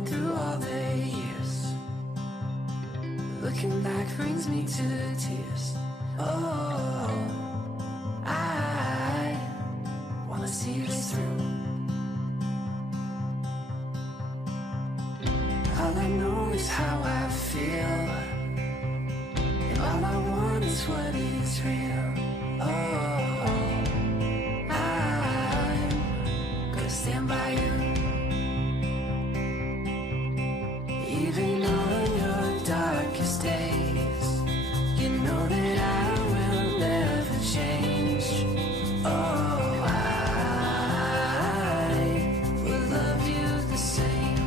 on through all the years. Looking back brings me to tears. Oh, I wanna see this through. All I know is how I feel, and all I want is what is real. Oh, I'm gonna stand by you, even on your darkest days. You know that I will never change. Oh, I will love you the same.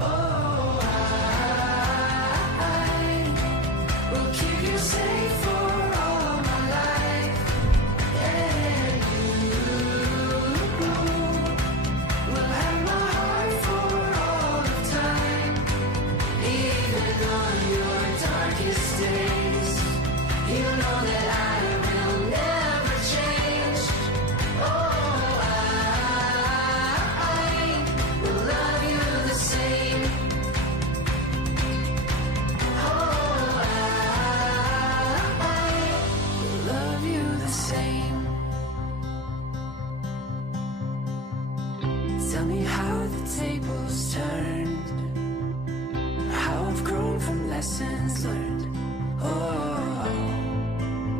Oh, I will keep you safe for all my life. And you will have my heart for all of time. Even on your darkest days, you know that I will never change. Oh, I will love you the same. Oh, I will love you the same. Tell me how the tables turned, how I've grown from lessons learned. Oh,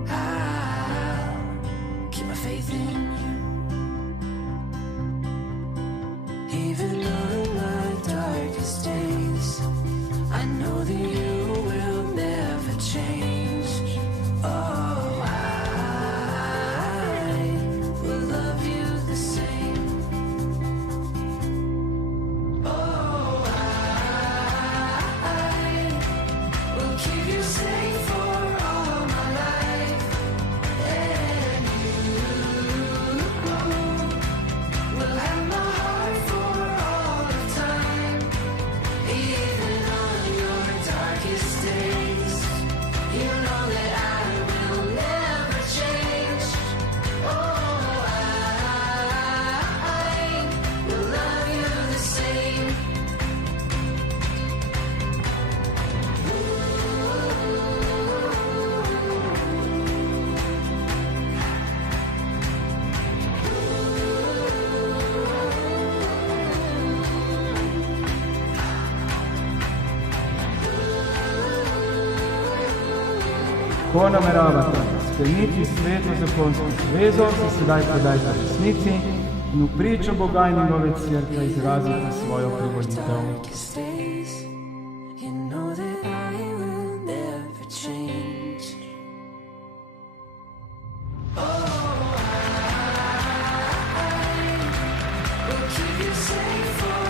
I'll keep my faith in you, even on my darkest days. I know that you will never change. Oh, I will love you the same. Oh, I will keep you safe for all my life. And you will have my heart for all of time. Even on your darkest days, you know that I will never change. Oh, I will love you the same. Ko nameravate skleniti sveto-zakonsko zvezo, se sedaj podajte resnici in v pričo Boga in njegove cerkve izrazite svojo privolitev. Darkest days, you know that I will never change. Oh, I will keep you safe for